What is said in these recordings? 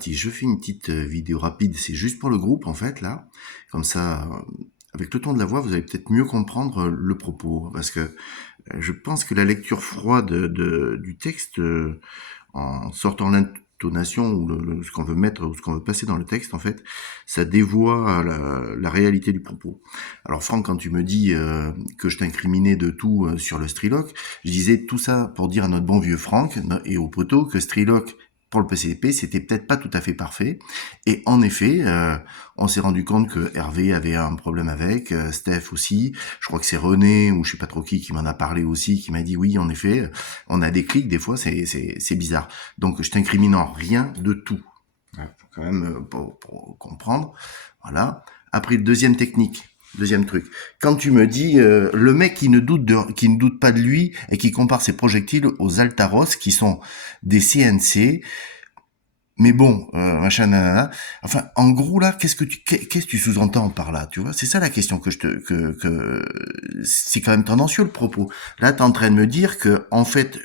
Je fais une petite vidéo rapide, c'est juste pour le groupe en fait là, comme ça, avec le ton de la voix, vous allez peut-être mieux comprendre le propos, parce que je pense que la lecture froide du texte, en sortant l'intonation ou ce qu'on veut mettre ou ce qu'on veut passer dans le texte en fait, ça dévoie la réalité du propos. Alors Franck, quand tu me dis que je t'incriminais de tout sur le Striloc, je disais tout ça pour dire à notre bon vieux Franck et au poteau que Striloc pour le PCDP, c'était peut-être pas tout à fait parfait. Et en effet, on s'est rendu compte que Hervé avait un problème avec, Steph aussi. Je crois que c'est René ou je sais pas trop qui m'en a parlé aussi, qui m'a dit oui, en effet, on a des clics, des fois, c'est bizarre. Donc je t'incrimine en rien de tout. Ouais, faut quand même pour comprendre. Voilà. Après, deuxième technique. Deuxième truc. Quand tu me dis le mec qui ne doute pas de lui et qui compare ses projectiles aux Altaros qui sont des CNC, mais bon, machin, nanana. Enfin, en gros là, qu'est-ce que tu sous-entends par là, tu vois? C'est ça la question que c'est quand même tendancieux le propos. Là, t'es en train de me dire que en fait,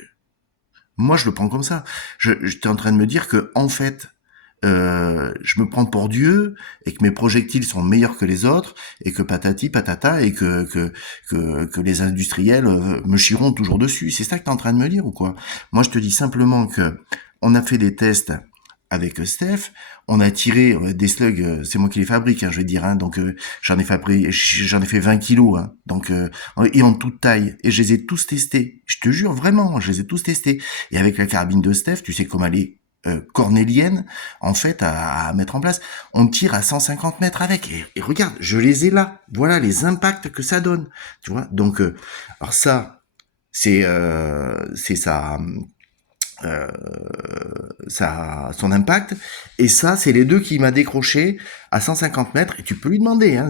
moi je le prends comme ça. T'es en train de me dire que en fait, je me prends pour Dieu et que mes projectiles sont meilleurs que les autres et que patati patata et que les industriels me chieront toujours dessus. C'est ça que t'es en train de me dire ou quoi? Moi, je te dis simplement que on a fait des tests avec Steph, on a tiré des slugs, c'est moi qui les fabrique, hein, je vais dire, hein, donc j'en ai fait 20 kilos, hein, donc et en toute taille, et je les ai tous testés. Je te jure vraiment, je les ai tous testés. Et avec la carabine de Steph, tu sais comment elle est cornélienne, en fait, à mettre en place. On tire à 150 mètres avec. Et regarde, je les ai là. Voilà les impacts que ça donne. Tu vois. Donc, alors ça, c'est euh, son impact. Et ça, c'est les deux qui m'a décroché à 150 mètres. Et tu peux lui demander. Hein,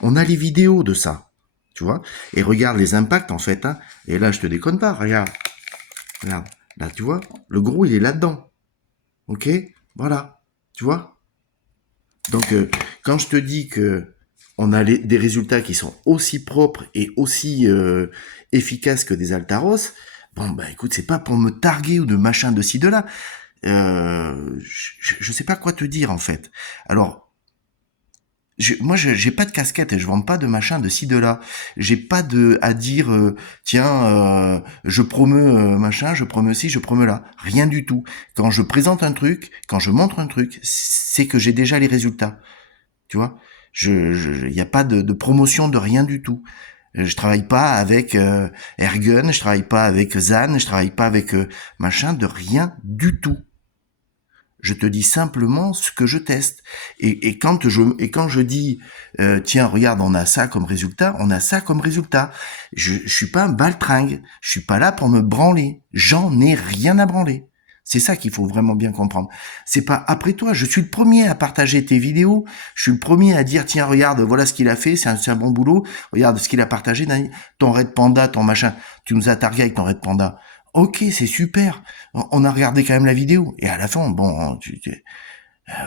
on a les vidéos de ça. Tu vois. Et regarde les impacts, en fait. Hein. Et là, je te déconne pas. Regarde. Regarde. Là, tu vois. Le gros, il est là-dedans. Ok, voilà, tu vois. Donc, quand je te dis que on a des résultats qui sont aussi propres et aussi efficaces que des Altaros, bon, bah écoute, c'est pas pour me targuer ou de machin de ci de là. Je sais pas quoi te dire en fait. Alors, moi, j'ai pas de casquette et je vends pas de machin de ci de là. J'ai pas de à dire tiens, je promeux machin, je promeux ci, je promeux là. Rien du tout. Quand je présente un truc, quand je montre un truc, c'est que j'ai déjà les résultats. Tu vois, y a pas de promotion de rien du tout. Je travaille pas avec Ergun, je travaille pas avec Zan, je travaille pas avec machin, de rien du tout. Je te dis simplement ce que je teste. Et quand je dis tiens, regarde, on a ça comme résultat, on a ça comme résultat. Je suis pas un baltringue. Je suis pas là pour me branler. J'en ai rien à branler. C'est ça qu'il faut vraiment bien comprendre. C'est pas après toi. Je suis le premier à partager tes vidéos. Je suis le premier à dire tiens, regarde, voilà ce qu'il a fait, c'est un bon boulot. Regarde ce qu'il a partagé. Ton Red Panda, ton machin. Tu nous as targué avec ton Red Panda. Ok, c'est super. On a regardé quand même la vidéo. Et à la fin, bon,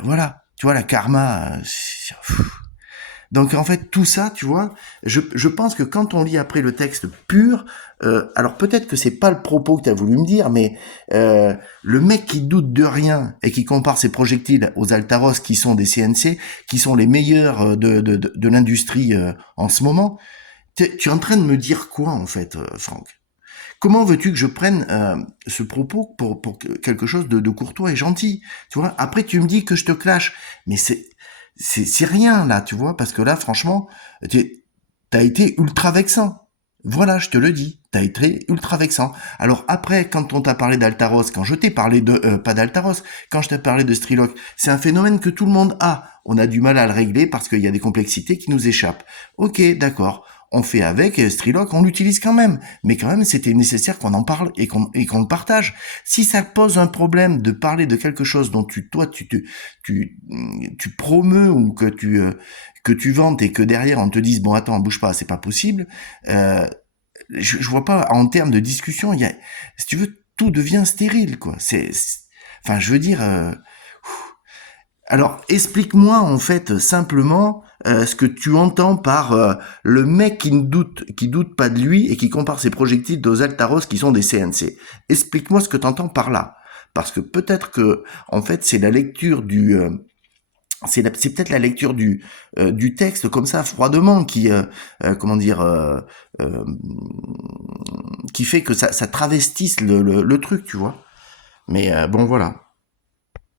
voilà. Tu vois, la karma. Donc en fait, tout ça, tu vois, je pense que quand on lit après le texte pur, alors peut-être que c'est pas le propos que tu as voulu me dire, mais le mec qui doute de rien et qui compare ses projectiles aux Altaros qui sont des CNC, qui sont les meilleurs de l'industrie en ce moment, tu es en train de me dire quoi en fait, Franck? Comment veux-tu que je prenne ce propos pour quelque chose de courtois et gentil? Tu vois, après tu me dis que je te clash, mais c'est rien là, tu vois, parce que là, franchement, t'as été ultra vexant. Voilà, je te le dis, t'as été ultra vexant. Alors après, quand on t'a parlé d'Altaros, quand je t'ai parlé de pas d'Altaros, quand je t'ai parlé de Striloc, c'est un phénomène que tout le monde a. On a du mal à le régler parce qu'il y a des complexités qui nous échappent. Ok, d'accord. On fait avec Striloc, on l'utilise quand même, mais quand même c'était nécessaire qu'on en parle et qu'on le partage. Si ça pose un problème de parler de quelque chose dont tu promeus ou que tu vantes et que derrière on te dise bon attends bouge pas c'est pas possible, je vois pas en termes de discussion si tu veux tout devient stérile quoi. Enfin je veux dire alors, explique-moi en fait simplement ce que tu entends par le mec qui doute pas de lui et qui compare ses projectiles aux Altaros qui sont des CNC. Explique-moi ce que tu entends par là. parce que peut-être que, en fait, c'est la lecture c'est peut-être la lecture du texte comme ça froidement qui comment dire euh, qui fait que ça travestisse le truc, tu vois. Mais bon, voilà.